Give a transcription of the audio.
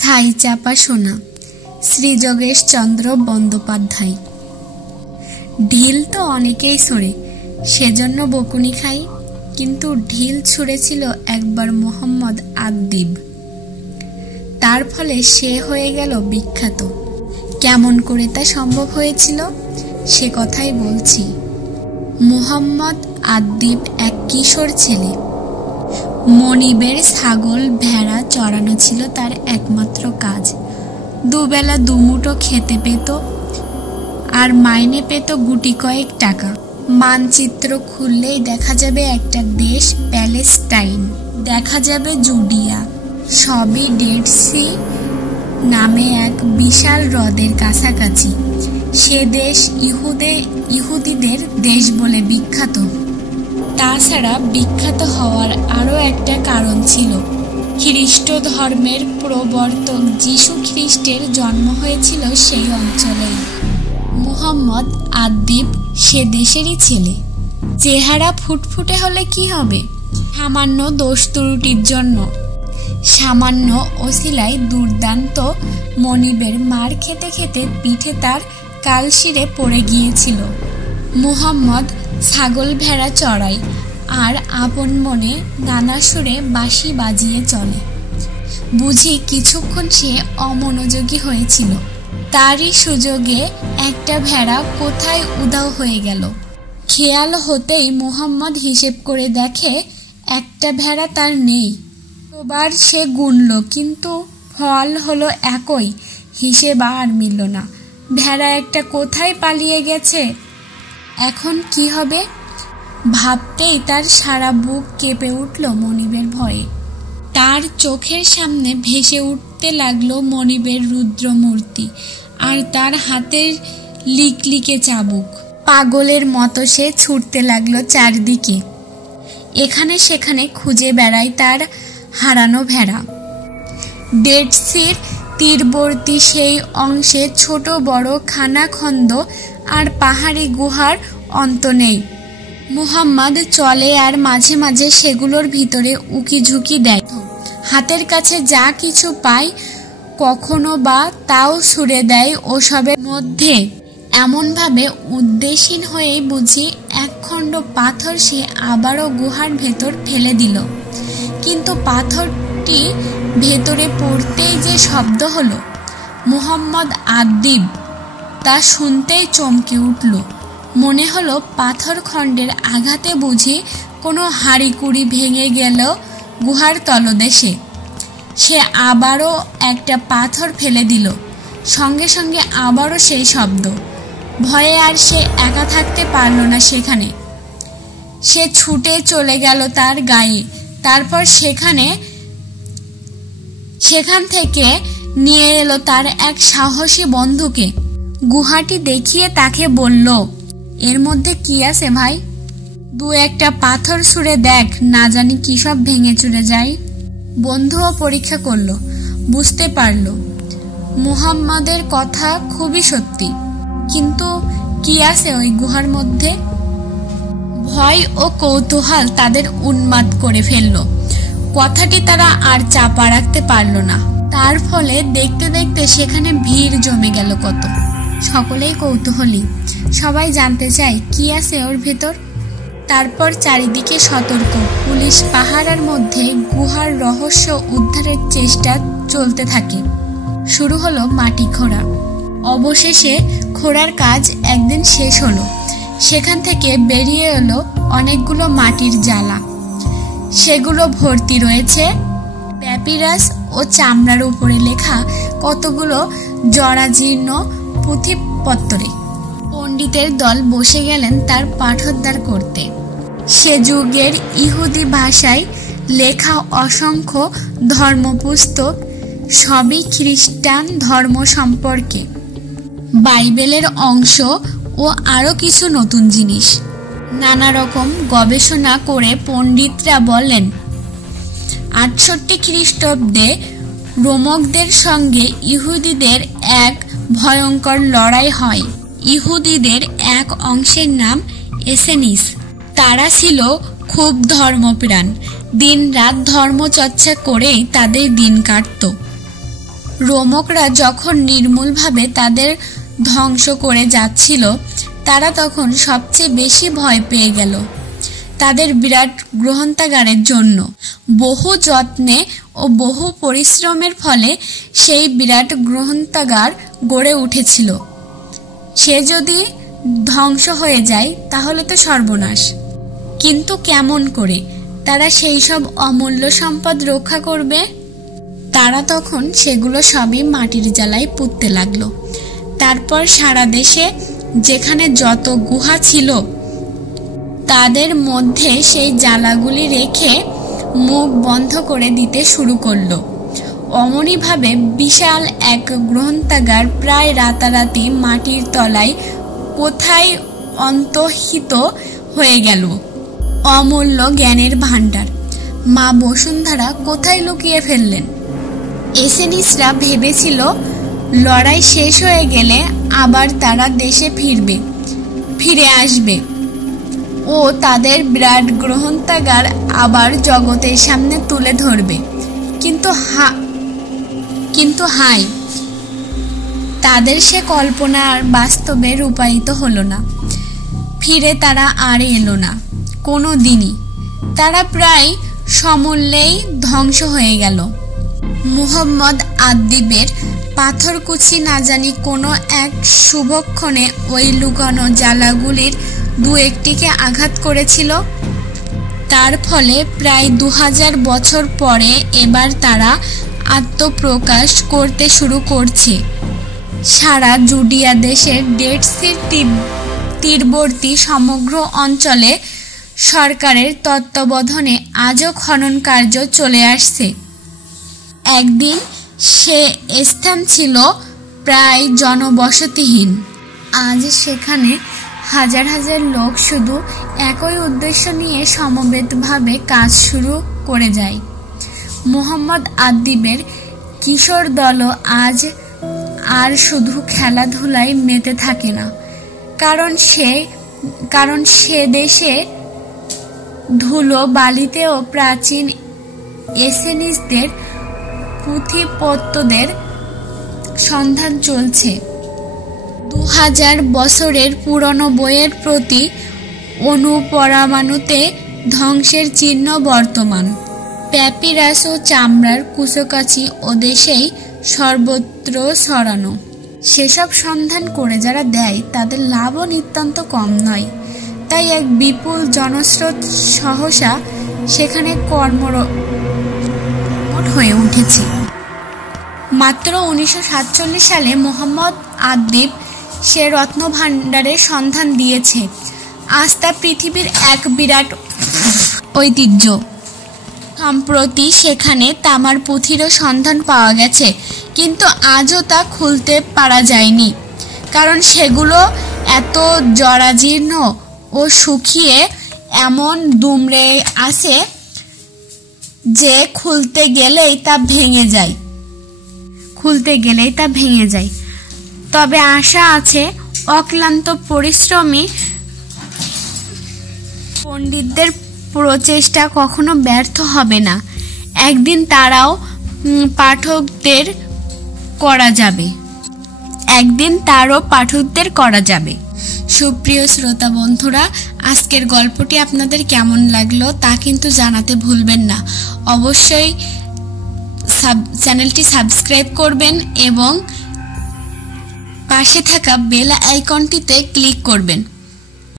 স্থায়ী চাপা সোনা, শ্রী যোগেশ চন্দ্র বন্দ্যোপাধ্যায়। ঢিল তো অনেকেই ছোড়ে, সেজন্য বকুনি খাই, কিন্তু ঢিল ছুঁড়েছিল একবার মোহাম্মদ আদ্দিব। তার ফলে সে হয়ে গেল বিখ্যাত। কেমন করে তা সম্ভব হয়েছিল সে কথাই বলছি। মোহাম্মদ আদ্দিব এক কিশোর ছেলে। মনিবের ছাগল ভেড়া চড়ানো ছিল তার একমাত্র কাজ। দুবেলা দুমুঠো খেতে পেত, আর মাইনে পেত গুটি কয়েক টাকা। মানচিত্র খুললেই দেখা যাবে একটা দেশ, প্যালেস্টাইন, দেখা যাবে জুডিয়া, সবই ডেড সি নামে এক বিশাল হ্রদের কাছাকাছি। সে দেশ ইহুদিদের দেশ বলে বিখ্যাত। তাছাড়া বিখ্যাত হওয়ার আরও একটা কারণ ছিল। খ্রিস্ট ধর্মের প্রবর্তক যিশু খ্রিস্টের জন্ম হয়েছিল সেই অঞ্চলেই। মুহাম্মদ আদ্দিব সে দেশেরই ছেলে। চেহারা ফুটফুটে হলে কি হবে? সামান্য দোষ ত্রুটির জন্য, সামান্য অছিলায় দুর্দান্ত মনিবের মার খেতে খেতে পিঠে তার কালশিরে পড়ে গিয়েছিল। মুহাম্মদ ছাগল ভেড়া চড়ায় আর আপন মনে নানা সুরে বাঁশি বাজিয়ে চলে। বুঝি কিছুক্ষণ সে অমনোযোগী হয়েছিল। তারই সুযোগে একটা ভেড়া কোথায় উধাও হয়ে গেল। খেয়াল হতেই মুহাম্মদ হিসেব করে দেখে একটা ভেড়া তার নেই। তোবার সে গুনল, কিন্তু ফল হলো একই। হিসেব আর মিলল না। ভেড়া একটা কোথায় পালিয়ে গেছে। এখন কি হবে ভাবতেই তার সারা বুক কেঁপে উঠল মনিবের ভয়ে। তার চোখের সামনে ভেসে উঠতে লাগলো মনিবের রুদ্র মূর্তি আর তার হাতের লিকলিকে চাবুক। পাগলের মতো সে ছুটতে লাগলো চারদিকে। এখানে সেখানে খুঁজে বেড়ায় তার হারানো ভেড়া। ডেড সির তীরবর্তী সেই অংশে ছোট বড় খানাখন্দ আর পাহাড়ি গুহার অন্ত নেই। মুহাম্মদ চলে আর মাঝে মাঝে সেগুলোর ভিতরে উকি ঝুঁকি দেয়। হাতের কাছে যা কিছু পায় কখনো বা তাও ছুড়ে দেয় ওসবের মধ্যে। এমনভাবে উদ্দেশ্যহীন হয়েই বুঝি একখণ্ড পাথর সে আবারও গুহার ভেতর ফেলে দিল। কিন্তু পাথরটি ভেতরে পড়তেই যে শব্দ হলো, মুহাম্মদ আদ্দিব তা শুনতেই চমকে উঠল। মনে হলো পাথর খণ্ডের আঘাতে বুঝি কোনো হাঁড়িকুড়ি ভেঙে গেল গুহার তলদেশে। সে আবারও একটা পাথর ফেলে দিল। সঙ্গে সঙ্গে আবারও সেই শব্দ। ভয়ে আর সে একা থাকতে পারল না সেখানে। সে ছুটে চলে গেল তার গায়ে। তারপর সেখান থেকে নিয়ে এলো তার এক সাহসী বন্ধুকে। গুহাটি দেখিয়ে তাকে বলল, এর মধ্যে কি আছে ভাই? দু একটা পাথর ছুঁড়ে দেখ, না জানি কি সব ভেঙে চুরে যায়। বন্ধুও পরীক্ষা করলো, বুঝতে পারল মুহাম্মাদের কথা খুবই সত্যি। কিন্তু কি আছে ওই গুহার মধ্যে? ভয় ও কৌতূহল তাদের উন্মাদ করে ফেলল। কথাটি তারা আর চাপা রাখতে পারল না। তার ফলে দেখতে দেখতে সেখানে ভিড় জমে গেল কত। সকলেই কৌতূহলী, সবাই জানতে চায় কি আছে ওর ভেতর। তারপর চারিদিকে সতর্ক পুলিশ পাহারার মধ্যে গুহার রহস্য উদ্ধারের চেষ্টা চলতে থাকে। শুরু হলো মাটি খোঁড়া। অবশেষে খোঁড়ার কাজ একদিন শেষ হলো। সেখান থেকে বেরিয়ে এলো অনেকগুলো মাটির জালা। সেগুলো ভর্তি রয়েছে প্যাপিরাস ও চামড়ার উপরে লেখা কতগুলো জরাজীর্ণ পুঁথিপত্রে। পণ্ডিতের দল বসে গেলেন তার পাঠোদ্ধার করতে। সে যুগের ইহুদি ভাষায় লেখা অসংখ্য ধর্মপুস্তক, সবই খ্রিস্টান ধর্ম সম্পর্কে। বাইবেলের অংশ ও আরো কিছু নতুন জিনিস। নানা রকম গবেষণা করে পণ্ডিতরা বলেন 68 খ্রিস্টাব্দে রোমকদের সঙ্গে ইহুদিদের এক ভয়ঙ্কর লড়াই হয়। ইহুদিদের এক অংশের নাম এসেনিস। তারা ছিল খুব ধর্মপ্রাণ। দিন রাত ধর্মচর্চা করেই তাদের দিন কাটত। রোমকরা যখন নির্মূলভাবে তাদের ধ্বংস করে যাচ্ছিল, তারা তখন সবচেয়ে বেশি ভয় পেয়ে গেল তাদের বিরাট গ্রন্থাগারের জন্য। বহু যত্নে ও বহু পরিশ্রমের ফলে সেই বিরাট গ্রন্থাগার গড়ে উঠেছিল। সে যদি ধ্বংস হয়ে যায় তাহলে তো সর্বনাশ। কিন্তু কেমন করে তারা সেই সব অমূল্য সম্পদ রক্ষা করবে? তারা তখন সেগুলো সবই মাটির জ্বালায় পুঁততে লাগলো। তারপর সারা দেশে যেখানে যত গুহা ছিল তাদের মধ্যে সেই জ্বালাগুলি রেখে মুখ বন্ধ করে দিতে শুরু করলো। অমনিভাবে বিশাল এক গ্রন্থাগার প্রায় রাতারাতি মাটির তলায় কোথায় অন্তর্হিত হয়ে গেল। অমূল্য জ্ঞানের ভাণ্ডার মা বসুন্ধরা কোথায় লুকিয়ে ফেললেন? এসেনিসরা ভেবেছিল লড়াই শেষ হয়ে গেলে আবার তারা দেশে ফিরে আসবে ও তাদের বিরাট গ্রন্থাগার আবার জগতের সামনে তুলে ধরবে। কিন্তু হায়, তাদের সে কল্পনা আর বাস্তবে রূপায়িত হলো না। ফিরে তারা আর এলো না কোনো দিনই। তারা প্রায় সমূলেই ধ্বংস হয়ে গেল। মুহাম্মদ আদ-দ্বীপের পাথরকুচি না জানি কোনো এক শুভক্ষণে ওই লুকানো জ্বালাগুলির দু একটিকে আঘাত করেছিল। তার ফলে প্রায় 2000 বছর পরে এবার তারা আত্মপ্রকাশ করতে শুরু করছে। সারা জুডিয়া দেশের ডেড সির তীরবর্তী সমগ্র অঞ্চলে সরকারের তত্ত্বাবধানে আজও খনন কার্য চলে আসছে। একদিন সে স্থান ছিল প্রায় জনবসতিহীন। আজ সেখানে হাজার হাজার লোক শুধু একই উদ্দেশ্য নিয়ে সমবেতভাবে কাজ শুরু করে যায়। মুহাম্মদ আদ-দ্বীপের কিশোর দলও আজ আর শুধু খেলাধুলায় মেতে থাকে না, কারণ সে দেশে ধুলো বালিতেও প্রাচীন এসেনিসদের পুঁথিপত্রদের সন্ধান চলছে। 2000 বছরের পুরনো বইয়ের প্রতি অনুপরমাণুতে ধ্বংসের চিহ্ন বর্তমান। প্যাপিরাস ও চামড়ার কুচকাচি ওদেশেই সর্বত্র ছড়ানো। সেসব সন্ধান করে যারা দেয় তাদের লাভও নিতান্ত কম নয়। তাই এক বিপুল জনস্রোত সহসা সেখানে কর্মরত হয়ে উঠেছে। মাত্র 1947 সালে মুহাম্মদ আদ-দ্বীপ সে রত্নভাণ্ডারের সন্ধান দিয়েছে। আজ তা পৃথিবীর এক বিরাট ঐতিহ্য। সম্প্রতি সেখানে তামার পুঁথিরও সন্ধান পাওয়া গেছে, কিন্তু আজও তা খুলতে পারা যায়নি, কারণ সেগুলো এত জরাজীর্ণ ও শুকিয়ে এমন দুমড়ে আছে যে খুলতে গেলেই তা ভেঙে যায়। তবে আশা আছে অক্লান্ত পরিশ্রমী পণ্ডিতদের প্রচেষ্টা কখনো ব্যর্থ হবে না। একদিন তারাও পাঠকদের করা যাবে। সুপ্রিয় শ্রোতা বন্ধুরা, আজকের গল্পটি আপনাদের কেমন লাগলো তা কিন্তু জানাতে ভুলবেন না। অবশ্যই চ্যানেলটি সাবস্ক্রাইব করবেন এবং পাশে থাকা বেল আইকনটিতে ক্লিক করবেন।